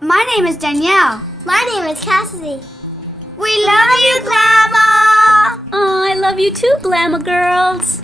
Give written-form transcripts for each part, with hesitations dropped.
My name is Danielle. My name is Cassidy. We love you, Glama! Oh, I love you too, Glama girls.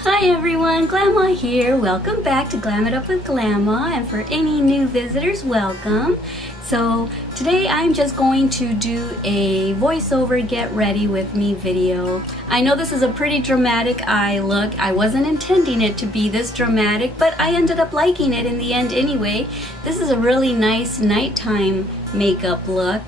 Hi everyone, Glama here. Welcome back to Glam It Up with Glama, and for any new visitors, welcome. So today I'm just going to do a voiceover get ready with me video. I know this is a pretty dramatic eye look. I wasn't intending it to be this dramatic, but I ended up liking it in the end anyway. This is a really nice nighttime makeup look.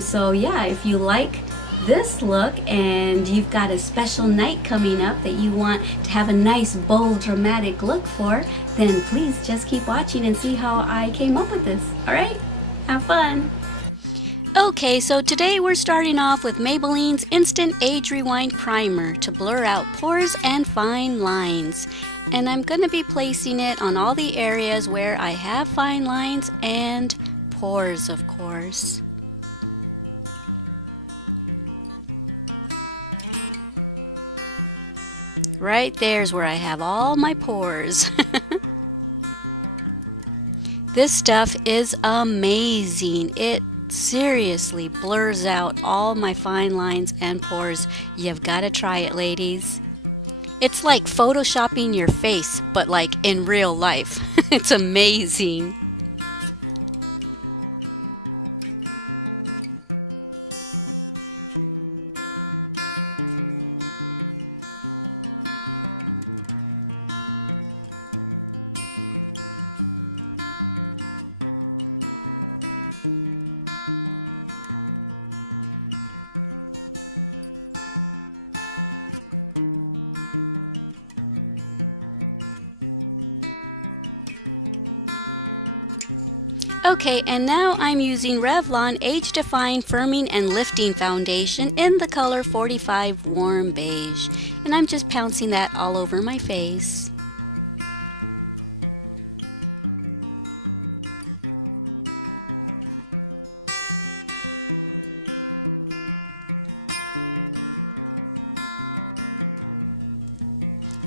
So yeah, if you like this look and you've got a special night coming up that you want to have a nice bold dramatic look for, then please just keep watching and see how I came up with this. Alright, have fun! Okay, so today we're starting off with Maybelline's Instant Age Rewind Primer to blur out pores and fine lines. And I'm going to be placing it on all the areas where I have fine lines and pores, of course. Right there's where I have all my pores. This stuff is amazing. It seriously blurs out all my fine lines and pores. You've got to try it, ladies. It's like photoshopping your face, but like in real life. It's amazing. Okay, and now I'm using Revlon Age Defying Firming and Lifting Foundation in the color 45 Warm Beige. And I'm just pouncing that all over my face.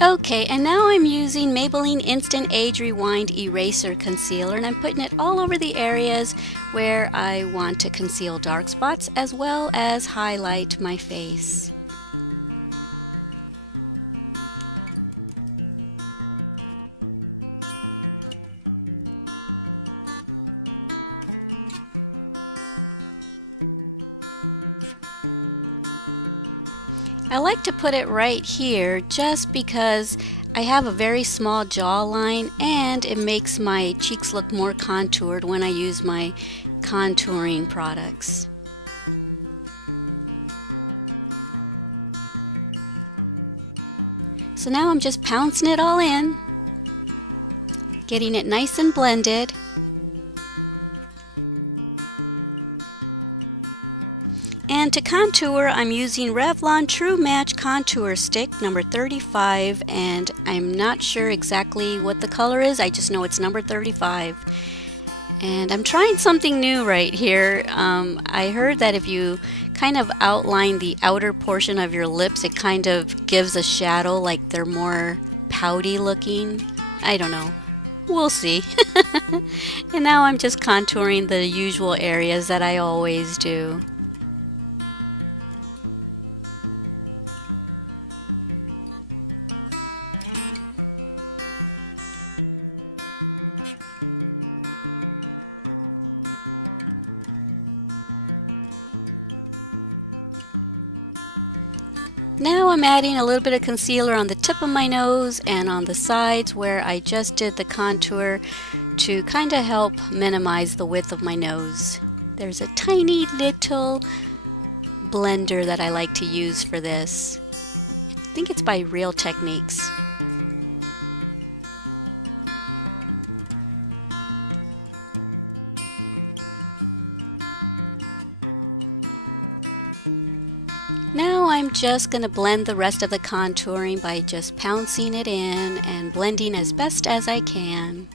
Okay, and now I'm using Maybelline Instant Age Rewind Eraser Concealer, and I'm putting it all over the areas where I want to conceal dark spots as well as highlight my face. I like to put it right here just because I have a very small jawline and it makes my cheeks look more contoured when I use my contouring products. So now I'm just pouncing it all in, getting it nice and blended. And to contour, I'm using Revlon True Match Contour Stick number 35, and I'm not sure exactly what the color is, I just know it's number 35. And I'm trying something new right here. I heard that if you kind of outline the outer portion of your lips, it kind of gives a shadow, like they're more pouty looking. I don't know. We'll see. And now I'm just contouring the usual areas that I always do. Now I'm adding a little bit of concealer on the tip of my nose and on the sides where I just did the contour to kind of help minimize the width of my nose. There's a tiny little blender that I like to use for this. I think it's by Real Techniques. Now I'm just going to blend the rest of the contouring by just pouncing it in and blending as best as I can.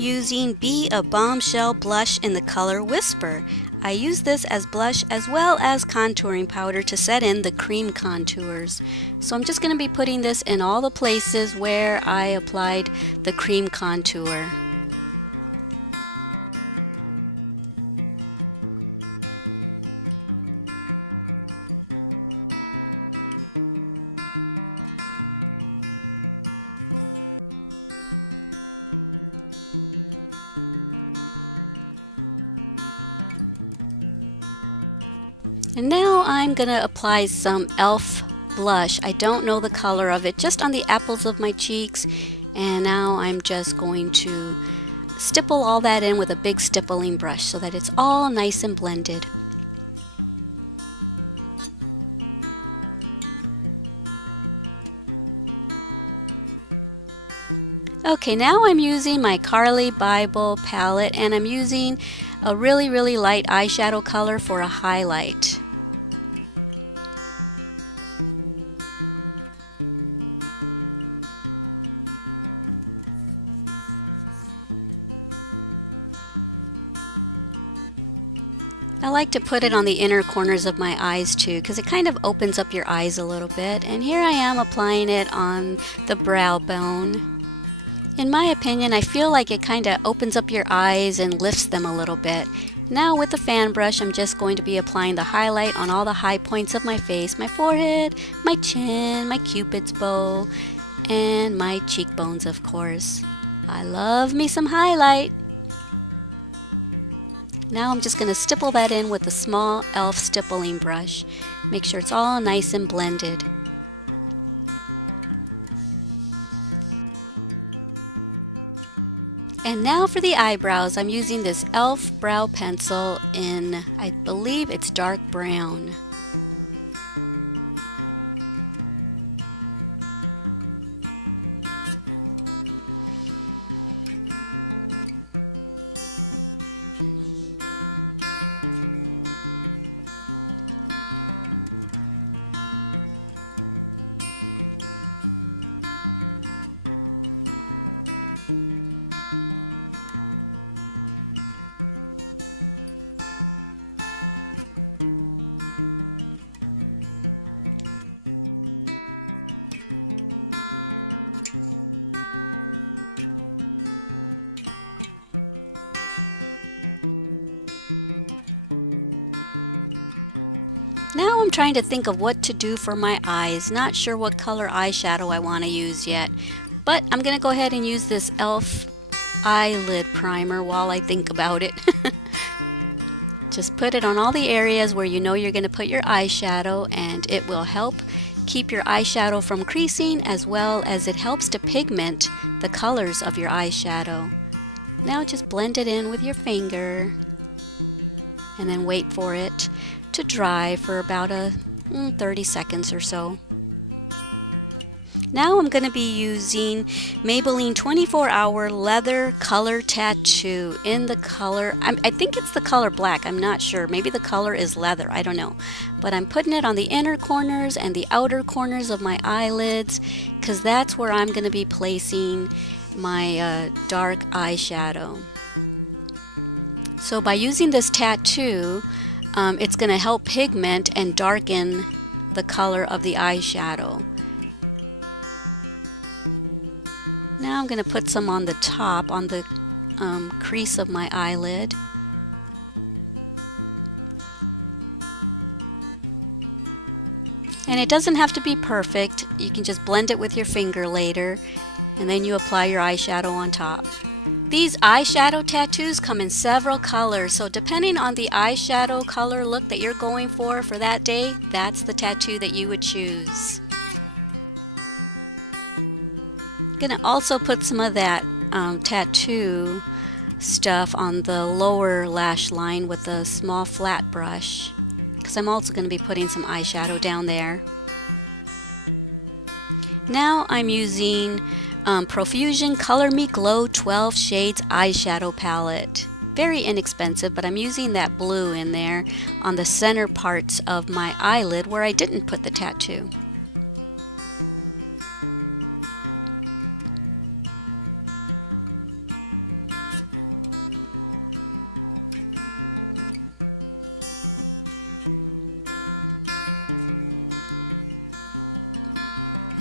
using Be a Bombshell blush in the color Whisper. I use this as blush as well as contouring powder to set in the cream contours. So I'm just going to be putting this in all the places where I applied the cream contour. And now I'm going to apply some e.l.f. blush. I don't know the color of it, just on the apples of my cheeks. And now I'm just going to stipple all that in with a big stippling brush so that it's all nice and blended. Okay, now I'm using my Carly Bible palette, and I'm using a really light eyeshadow color for a highlight. I like to put it on the inner corners of my eyes too, because it kind of opens up your eyes a little bit. And here I am applying it on the brow bone. In my opinion, I feel like it kind of opens up your eyes and lifts them a little bit. Now with the fan brush, I'm just going to be applying the highlight on all the high points of my face, my forehead, my chin, my cupid's bow, and my cheekbones, of course. I love me some highlight. Now I'm just going to stipple that in with a small e.l.f. stippling brush. Make sure it's all nice and blended. And now for the eyebrows, I'm using this e.l.f. brow pencil in, I believe it's dark brown. Now I'm trying to think of what to do for my eyes. Not sure what color eyeshadow I want to use yet. But I'm going to go ahead and use this e.l.f. eyelid primer while I think about it. Just put it on all the areas where you know you're going to put your eyeshadow, and it will help keep your eyeshadow from creasing, as well as it helps to pigment the colors of your eyeshadow. Now just blend it in with your finger and then wait for it to dry for about 30 seconds or so. Now I'm going to be using Maybelline 24-Hour Leather Color Tattoo in the color, I think it's the color black, I'm not sure. Maybe the color is leather, I don't know. But I'm putting it on the inner corners and the outer corners of my eyelids, because that's where I'm going to be placing my dark eyeshadow. So by using this tattoo, it's going to help pigment and darken the color of the eyeshadow. Now I'm going to put some on the top, on the crease of my eyelid. And it doesn't have to be perfect. You can just blend it with your finger later, and then you apply your eyeshadow on top. These eyeshadow tattoos come in several colors, so depending on the eyeshadow color look that you're going for that day, that's the tattoo that you would choose. I'm going to also put some of that tattoo stuff on the lower lash line with a small flat brush, because I'm also going to be putting some eyeshadow down there. Now I'm using Profusion Color Me Glow 12 Shades Eyeshadow Palette. Very inexpensive, but I'm using that blue in there on the center parts of my eyelid where I didn't put the tattoo.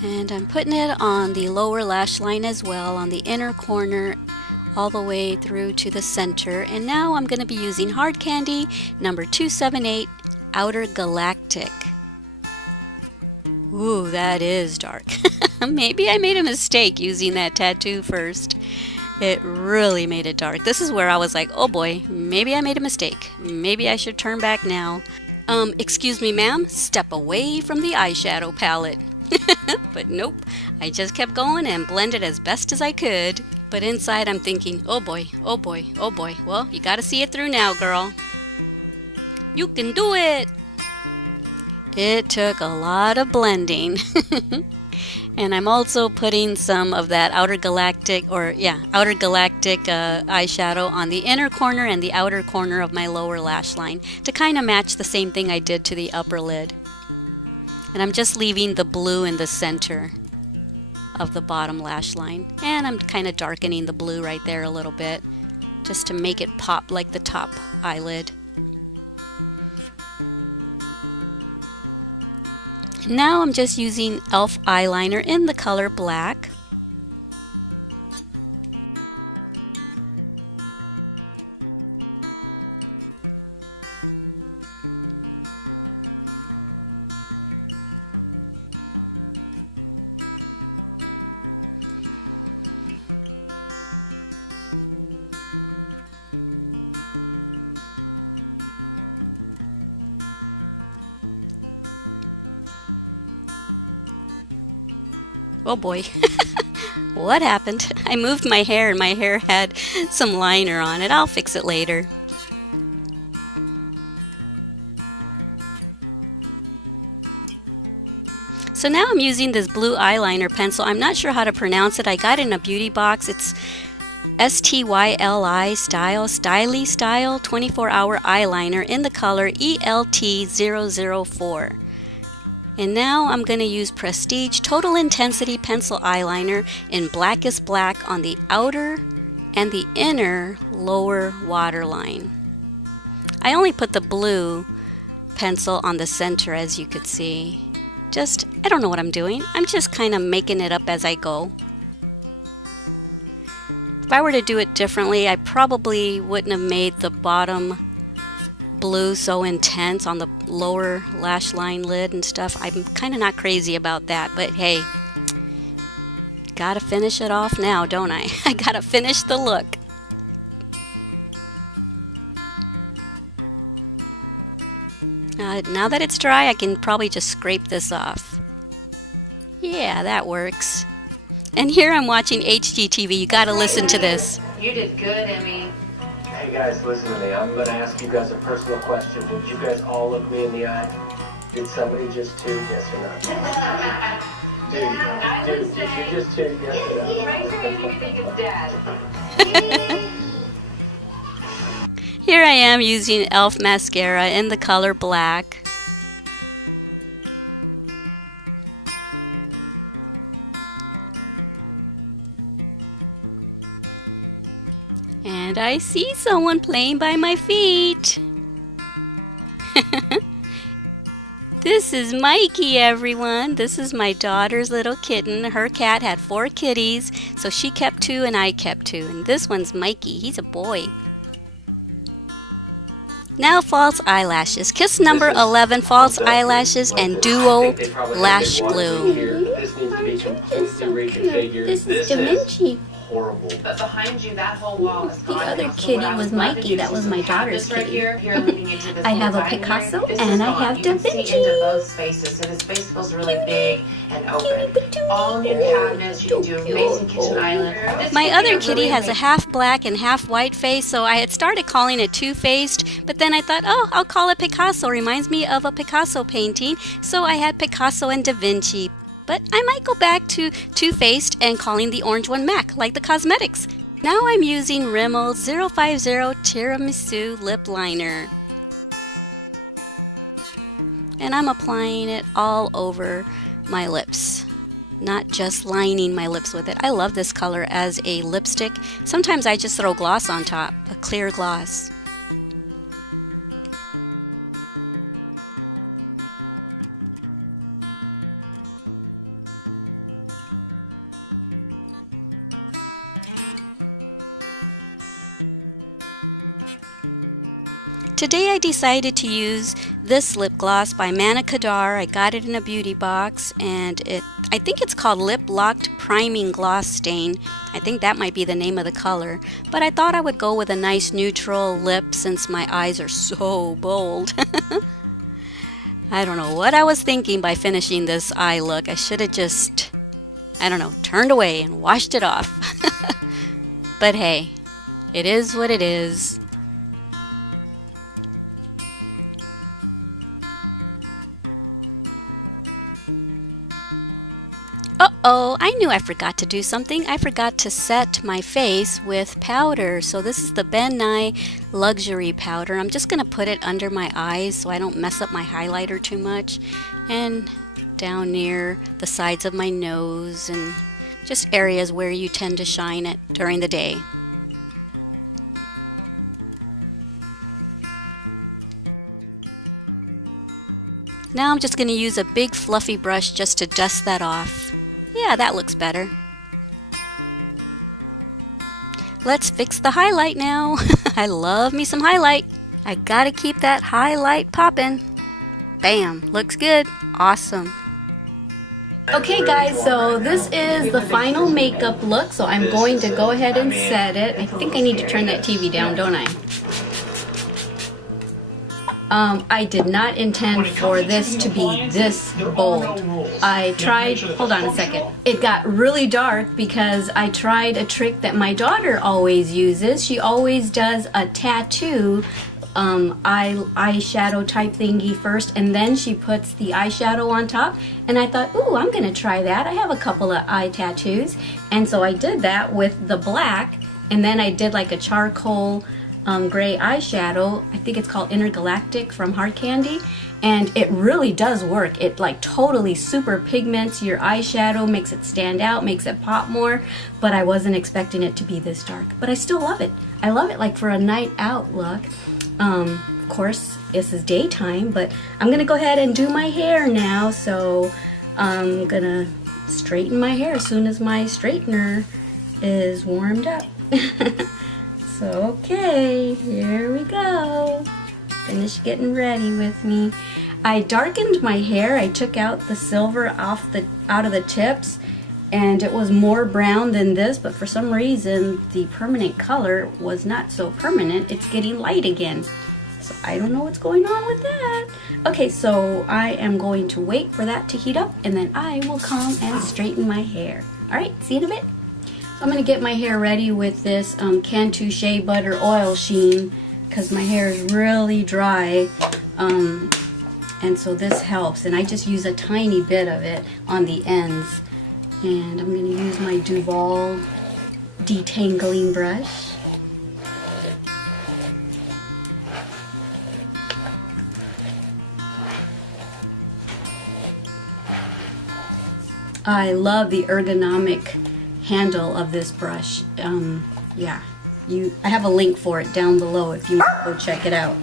And I'm putting it on the lower lash line as well, on the inner corner all the way through to the center. And now I'm going to be using Hard Candy number 278 Outer Galactic. Ooh, that is dark. Maybe I made a mistake using that tattoo first. It really made it dark. This is where I was like, oh boy, maybe I made a mistake. Maybe I should turn back now. Excuse me, ma'am, step away from the eyeshadow palette. But nope, I just kept going and blended as best as I could. But inside I'm thinking, oh boy, oh boy, oh boy. Well, you gotta see it through now, girl. You can do it! It took a lot of blending. And I'm also putting some of that Outer Galactic eyeshadow on the inner corner and the outer corner of my lower lash line to kind of match the same thing I did to the upper lid. And I'm just leaving the blue in the center of the bottom lash line. And I'm kind of darkening the blue right there a little bit just to make it pop like the top eyelid. Now I'm just using e.l.f. eyeliner in the color black. Oh boy, what happened? I moved my hair and my hair had some liner on it. I'll fix it later. So now I'm using this blue eyeliner pencil. I'm not sure how to pronounce it. I got it in a beauty box. It's STYLI Styly Style 24-hour eyeliner in the color ELT004. And now I'm going to use Prestige Total Intensity Pencil Eyeliner in Blackest Black on the outer and the inner lower waterline. I only put the blue pencil on the center, as you could see. I don't know what I'm doing. I'm just kind of making it up as I go. If I were to do it differently, I probably wouldn't have made the bottom blue so intense on the lower lash line lid and stuff. I'm kind of not crazy about that, but hey, gotta finish it off now, don't I? I gotta finish the look. Now that it's dry, I can probably just scrape this off. Yeah, that works. And here I'm watching HGTV. You gotta listen to this. You did good, Emmy. Hey guys, listen to me. I'm going to ask you guys a personal question. Did you guys all look me in the eye? Did somebody just toot? Yes or no? Dude, did you just toot? Yes or no? Raise your hand if you think it's Dad. Here I am using e.l.f. mascara in the color black. And I see someone playing by my feet. This is Mikey, everyone. This is my daughter's little kitten. Her cat had 4 kitties, so she kept 2 and I kept 2. And this one's Mikey. He's a boy. Now false eyelashes. Kiss number 11 false eyelashes and duo lash glue. This needs to be completely reconfigured. This is Da Vinci. Horrible. But behind you, that whole wall is The gone. other now. So kitty what I was would love Mikey. to do That is was since my we have daughter's this right kitty. Here looking into this I have little a dining Picasso room. This and is I gone. have You Da can see Vinci. into both spaces, so the space feels really big and open. All new cabinets. You can do amazing kitchen island. This My could be other a kitty really has a amazing- half black and half white face, so I had started calling it Two-Faced, but then I thought, oh, I'll call it Picasso. Reminds me of a Picasso painting, so I had Picasso and Da Vinci. But I might go back to Two-Faced and calling the orange one MAC, like the cosmetics. Now I'm using Rimmel 050 Tiramisu Lip Liner. And I'm applying it all over my lips, not just lining my lips with it. I love this color as a lipstick. Sometimes I just throw gloss on top, a clear gloss. Today I decided to use this lip gloss by Manna Kadar. I got it in a beauty box, and I think it's called Lip Locked Priming Gloss Stain. I think that might be the name of the color. But I thought I would go with a nice neutral lip since my eyes are so bold. I don't know what I was thinking by finishing this eye look. I should have just, I don't know, turned away and washed it off. But hey, it is what it is. Uh-oh, I knew I forgot to do something. I forgot to set my face with powder. So this is the Ben Nye Luxury Powder. I'm just going to put it under my eyes so I don't mess up my highlighter too much. And down near the sides of my nose and just areas where you tend to shine it during the day. Now I'm just going to use a big fluffy brush just to dust that off. Yeah, that looks better. Let's fix the highlight now. I love me some highlight. I gotta keep that highlight popping. Bam, looks good. Awesome. Okay guys, so this is the final makeup look. So I'm going to go ahead and set it. I think I need to turn that TV down, don't I? I did not intend for this to be this bold. I tried, hold on a second. It got really dark because I tried a trick that my daughter always uses. She always does a tattoo eyeshadow type thingy first, and then she puts the eyeshadow on top. And I thought, ooh, I'm gonna try that. I have a couple of eye tattoos. And so I did that with the black, and then I did like a charcoal gray eyeshadow. I think it's called Intergalactic from Hard Candy, and it really does work. It like totally super pigments your eyeshadow, makes it stand out, makes it pop more, but I wasn't expecting it to be this dark. But I still love it. I love it like for a night out look. Of course, this is daytime, but I'm gonna go ahead and do my hair now, so I'm gonna straighten my hair as soon as my straightener is warmed up. So, okay, here we go. Finish getting ready with me. I darkened my hair. I took out the silver out of the tips, and it was more brown than this, but for some reason the permanent color was not so permanent. It's getting light again. So I don't know what's going on with that. Okay, so I am going to wait for that to heat up, and then I will come and straighten my hair. All right, see you in a bit. I'm going to get my hair ready with this Cantu Shea Butter Oil Sheen because my hair is really dry, and so this helps. And I just use a tiny bit of it on the ends. And I'm going to use my DUVOLLE detangling brush. I love the ergonomic handle of this brush. Yeah, I have a link for it down below if you want to go check it out.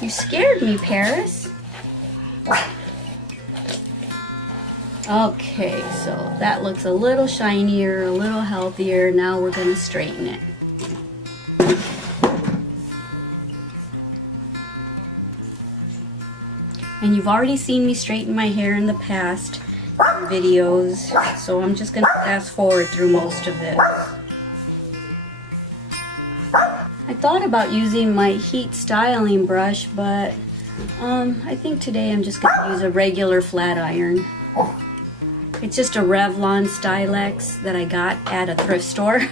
You scared me, Paris. Okay, so that looks a little shinier, a little healthier. Now we're going to straighten it. And you've already seen me straighten my hair in the past videos, so I'm just going to fast forward through most of this. I thought about using my heat styling brush, but I think today I'm just going to use a regular flat iron. It's just a Revlon Stylex that I got at a thrift store.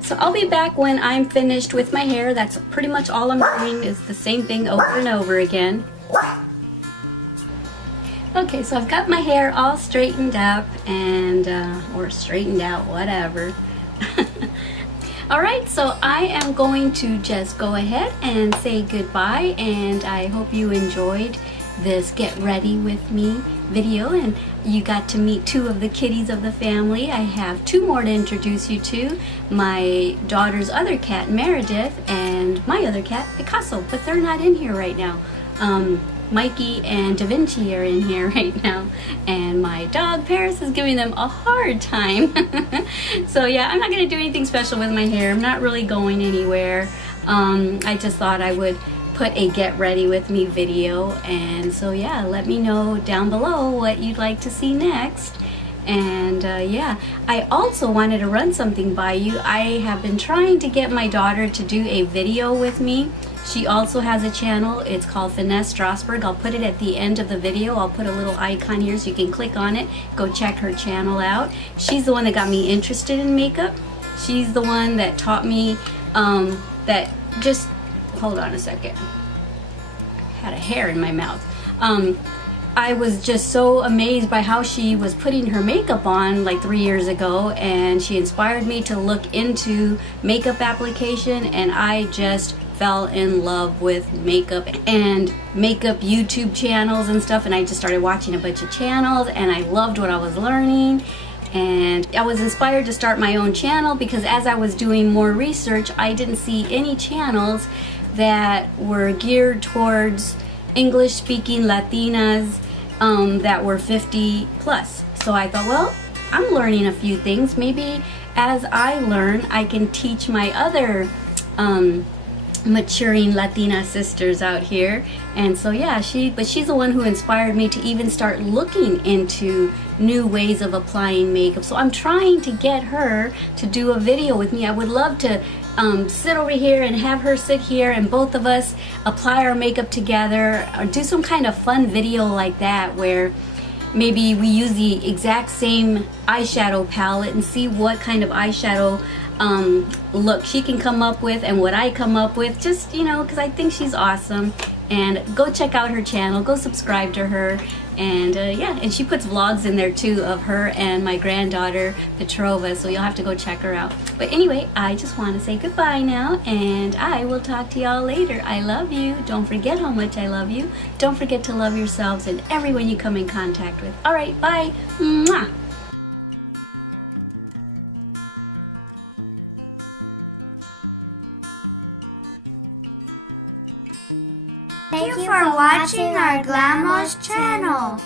So I'll be back when I'm finished with my hair. That's pretty much all I'm doing, is the same thing over and over again. Okay, so I've got my hair all straightened up and, or straightened out, whatever. Alright, so I am going to just go ahead and say goodbye, and I hope you enjoyed this Get Ready With Me video and you got to meet 2 of the kitties of the family. I have 2 more to introduce you to. My daughter's other cat, Meredith, and my other cat, Picasso, but they're not in here right now. Mikey and Da Vinci are in here right now, and my dog Paris is giving them a hard time. So yeah, I'm not going to do anything special with my hair. I'm not really going anywhere. I just thought I would put a Get Ready With Me video, and so yeah, let me know down below what you'd like to see next. And yeah, I also wanted to run something by you. I have been trying to get my daughter to do a video with me. She also has a channel. It's called Finesse Strasberg. I'll put it at the end of the video. I'll put a little icon here so you can click on it. Go check her channel out. She's the one that got me interested in makeup. She's the one that taught me that just, hold on a second. Had a hair in my mouth. I was just so amazed by how she was putting her makeup on like 3 years ago, and she inspired me to look into makeup application, and I just fell in love with makeup and makeup YouTube channels and stuff, and I just started watching a bunch of channels, and I loved what I was learning. And I was inspired to start my own channel because as I was doing more research, I didn't see any channels that were geared towards English-speaking Latinas that were 50 plus. So I thought, well, I'm learning a few things. Maybe as I learn, I can teach my other maturing Latina sisters out here. And so yeah, she's the one who inspired me to even start looking into new ways of applying makeup. So I'm trying to get her to do a video with me. I would love to sit over here and have her sit here and both of us apply our makeup together, or do some kind of fun video like that where maybe we use the exact same eyeshadow palette and see what kind of eyeshadow look she can come up with and what I come up with, just, you know, because I think she's awesome. And go check out her channel, go subscribe to her, and yeah, and she puts vlogs in there too of her and my granddaughter Petrova, so you'll have to go check her out. But anyway, I just want to say goodbye now, and I will talk to y'all later. I love you. Don't forget how much I love you. Don't forget to love yourselves and everyone you come in contact with. Alright, bye. Mwah. Thank you for watching our Glama's channel.